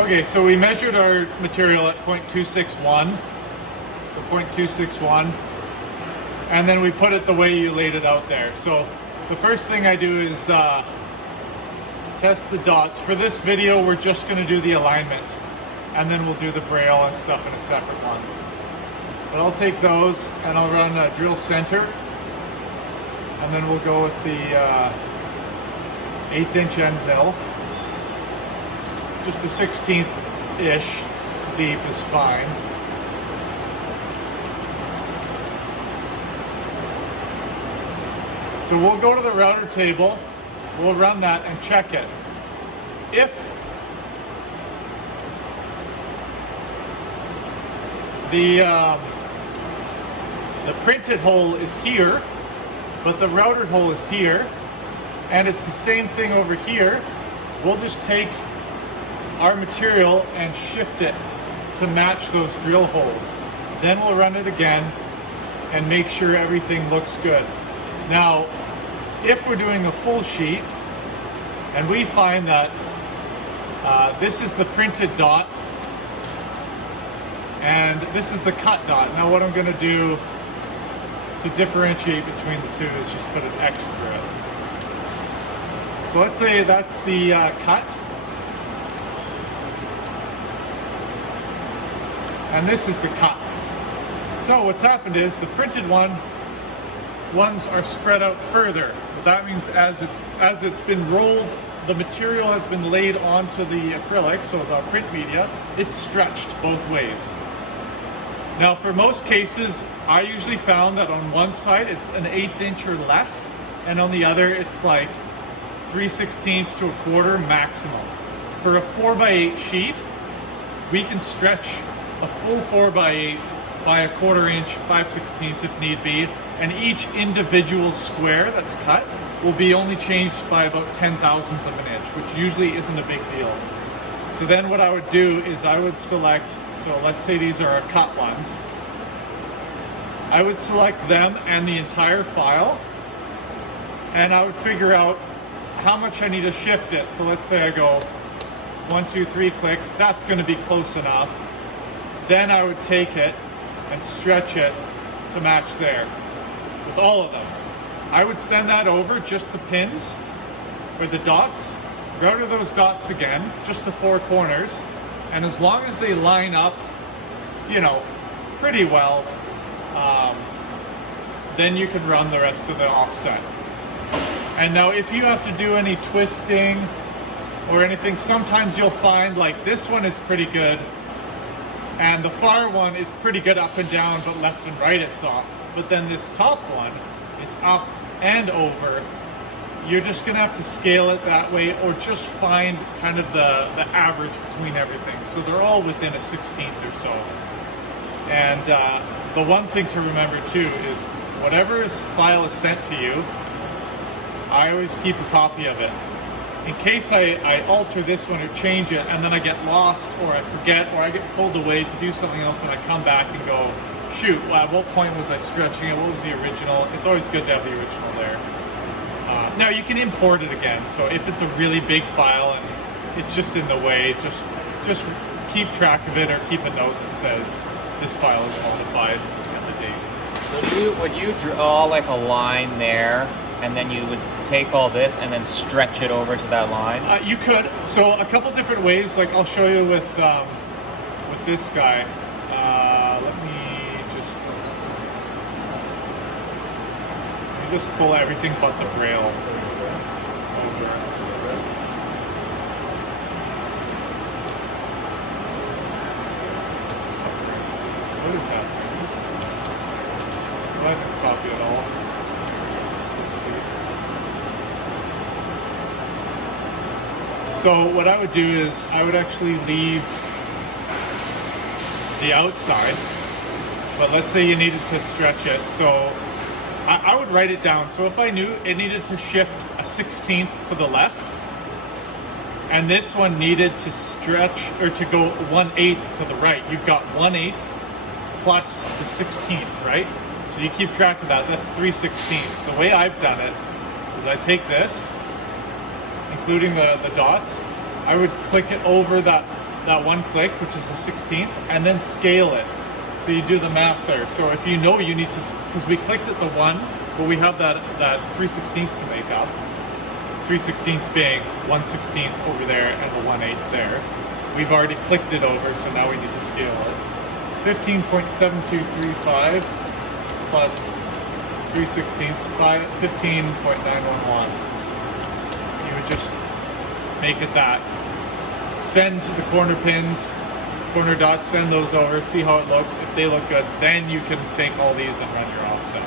Okay, so we measured our material at 0.261, so 0.261, and then we put it the way you laid it out there. So the first thing I do is test the dots. For this video, we're just going to do the alignment, and then we'll do the braille and stuff in a separate one. But I'll take those and I'll run a drill center, and then we'll go with the 1/8 inch end mill. Just a 1/16-ish deep is fine. So we'll go to the router table, we'll run that and check it. If the printed hole is here, but the routed hole is here, and it's the same thing over here, we'll just take our material and shift it to match those drill holes. Then we'll run it again and make sure everything looks good. Now, if we're doing a full sheet and we find that this is the printed dot and this is the cut dot. Now what I'm going to do to differentiate between the two is just put an X through it. So let's say that's the cut, and this is the cut. So what's happened is the printed ones are spread out further. That means as it's been rolled, the material has been laid onto the acrylic, so the print media, it's stretched both ways. Now for most cases, I usually found that on one side it's an 1/8 inch or less, and on the other it's like 3/16 to 1/4 maximum. For a 4x8 sheet, we can stretch a full 4x8 by 1/4 inch, 5/16 if need be, and each individual square that's cut will be only changed by about 1/10,000th of an inch, which usually isn't a big deal. So then what I would do is I would select, so let's say these are our cut ones, I would select them and the entire file, and I would figure out how much I need to shift it. So let's say I go 1, 2, 3 clicks, that's going to be close enough. Then I would take it and stretch it to match there with all of them. I would send that over, just the pins or the dots, router those dots again, just the 4 corners, and as long as they line up, you know, pretty well, then you can run the rest of the offset. And now if you have to do any twisting or anything, sometimes you'll find like this one is pretty good and the far one is pretty good up and down, but left and right it's off. But then this top one is up and over. You're just gonna have to scale it that way, or just find kind of the average between everything. So they're all within a 1/16 or so. And the one thing to remember too is whatever file is sent to you, I always keep a copy of it. In case I alter this one or change it and then I get lost or I forget or I get pulled away to do something else and I come back and go, shoot, well, at what point was I stretching it? What was the original? It's always good to have the original there. Now you can import it again. So if it's a really big file and it's just in the way, just keep track of it or keep a note that says this file is modified and the date. Would you draw like a line there, and then you would take all this and then stretch it over to that line? You could. So a couple different ways. Like I'll show you with this guy. Let me just pull everything but the braille over. What is happening? Well, I didn't copy it all. So what I would do is I would actually leave the outside, but let's say you needed to stretch it. So I would write it down. So if I knew it needed to shift a 1/16 to the left, and this one needed to stretch or to go 1/8 to the right, you've got 1/8 plus the 16th, right? So you keep track of that. That's 3/16. The way I've done it is I take this, including the dots, I would click it over that that one click, which is a 16th, and then scale it. So you do the math there. So if you know you need to, because we clicked at the 1, but we have that 3/16 to make up. 3/16 being 1/16 over there and the 1/8 there. We've already clicked it over, so now we need to scale it. 15.7235 plus 3/16, 15.911. You would just make it that. Send the corner pins, corner dots, send those over, see how it looks. If they look good, then you can take all these and run your offset.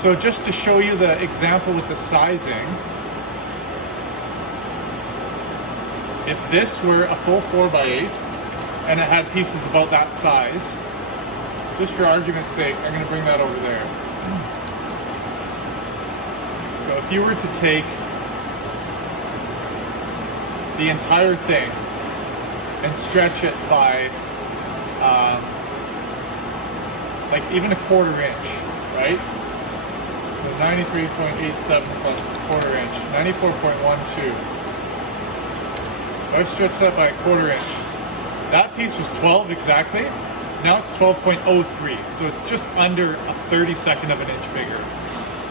So just to show you the example with the sizing, if this were a full 4x8 and it had pieces about that size, just for argument's sake, I'm going to bring that over there. So if you were to take the entire thing and stretch it by like even a 1/4 inch, right? So 93.87 plus a 1/4 inch, 94.12. So I stretched that by a 1/4 inch. That piece was 12 exactly. Now it's 12.03. So it's just under a 32nd of an inch bigger.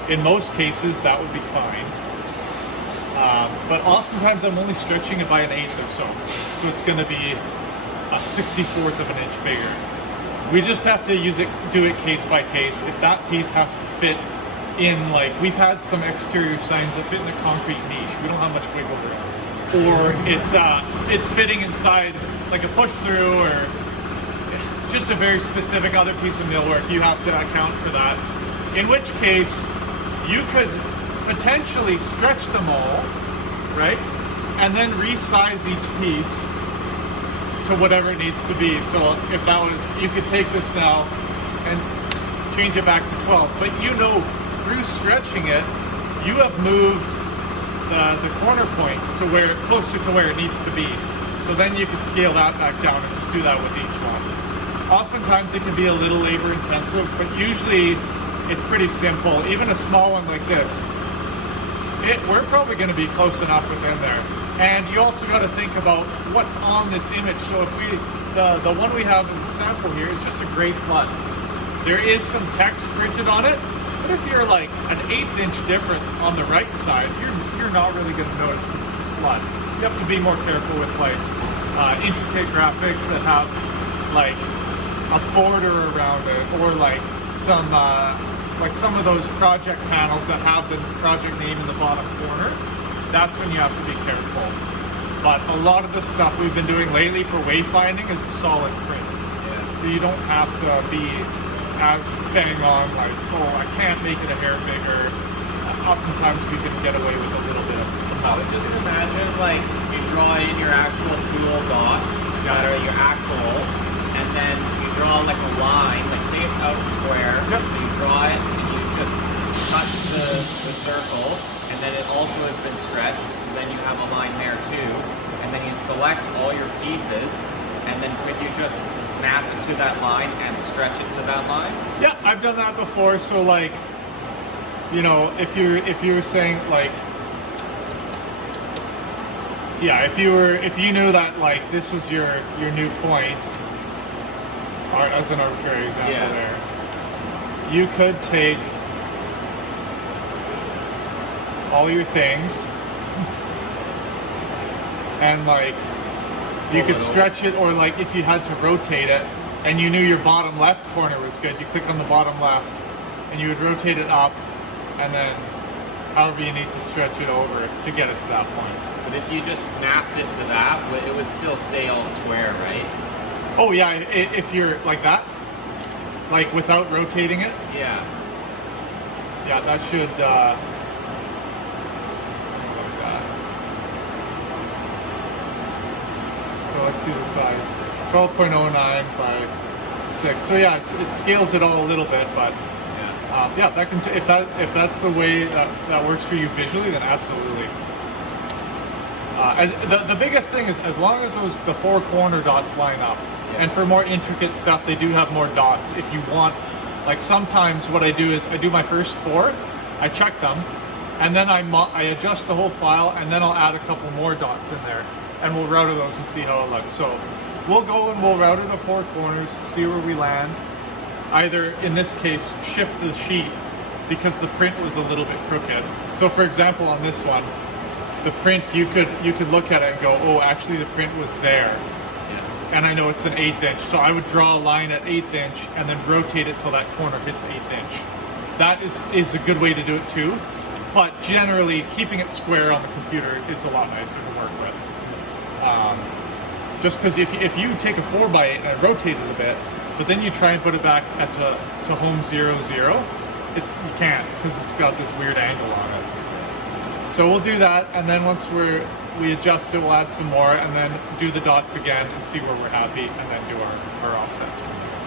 In most cases, that would be fine. But oftentimes I'm only stretching it by an 1/8 or so. So it's going to be a 64th of an inch bigger. We just have to do it case by case. If that piece has to fit in, like we've had some exterior signs that fit in a concrete niche. We don't have much wiggle room. Or it's fitting inside like a push through or just a very specific other piece of millwork. You have to account for that. In which case you could potentially stretch them all, right? And then resize each piece to whatever it needs to be. So if that was, you could take this now and change it back to 12. But you know, through stretching it, you have moved the corner point to where, closer to where it needs to be. So then you can scale that back down and just do that with each one. Oftentimes it can be a little labor intensive, but usually it's pretty simple. Even a small one like this, we're probably going to be close enough within there. And you also got to think about what's on this image. So if the one we have as a sample here is just a gray flood. There is some text printed on it, but if you're like an 1/8 inch different on the right side, you're not really going to notice because it's a flood. You have to be more careful with like intricate graphics that have like a border around it, or like some of those project panels that have the project name in the bottom corner. That's when you have to be careful. But a lot of the stuff we've been doing lately for wayfinding is a solid print. Yeah. So you don't have to be as bang on like, oh, I can't make it a hair bigger. Oftentimes we can get away with a little bit of I would just imagine like you draw in your actual tool dots that are your actual, and then you draw like a line, like say it's out square, yep. So you draw it and you just cut the circle, and then it also has been stretched, so then you have a line there too, and then you select all your pieces, and then could you just snap it to that line and stretch it to that line? Yeah, I've done that before. So like, you know, if you were saying like, yeah, if you knew that like this was your new point, or as an arbitrary example, yeah. There, you could take all your things and like you could stretch it, or like if you had to rotate it and you knew your bottom left corner was good, you click on the bottom left and you would rotate it up, and then however you need to stretch it over to get it to that point. But if you just snapped it to that, it would still stay all square, right? Oh yeah, if you're like that, like without rotating it. Yeah. Yeah, that should like that. So let's see the size. 12.09 by 6. So yeah, it scales it all a little bit, but yeah, that can if that's the way that works for you visually, then absolutely. And the biggest thing is as long as the 4 corner dots line up. Yeah. And for more intricate stuff, they do have more dots. If you want, like sometimes what I do is I do my first 4, I check them, and then I adjust the whole file, and then I'll add a couple more dots in there. and we'll router those and see how it looks. So we'll go and we'll router the four corners, see where we land. Either, in this case, shift the sheet because the print was a little bit crooked. So for example, on this one, the print, you could look at it and go, oh, actually the print was there. Yeah. And I know it's an 1/8 inch, so I would draw a line at 1/8 inch and then rotate it till that corner hits 1/8 inch. That is a good way to do it too, but generally keeping it square on the computer is a lot nicer to work with. Just because if you take a 4x8 and rotate it a bit, but then you try and put it back to home 0, 0, you can't, because it's got this weird angle on it. So we'll do that, and then once we adjust it, we'll add some more, and then do the dots again and see where we're happy, and then do our offsets from there.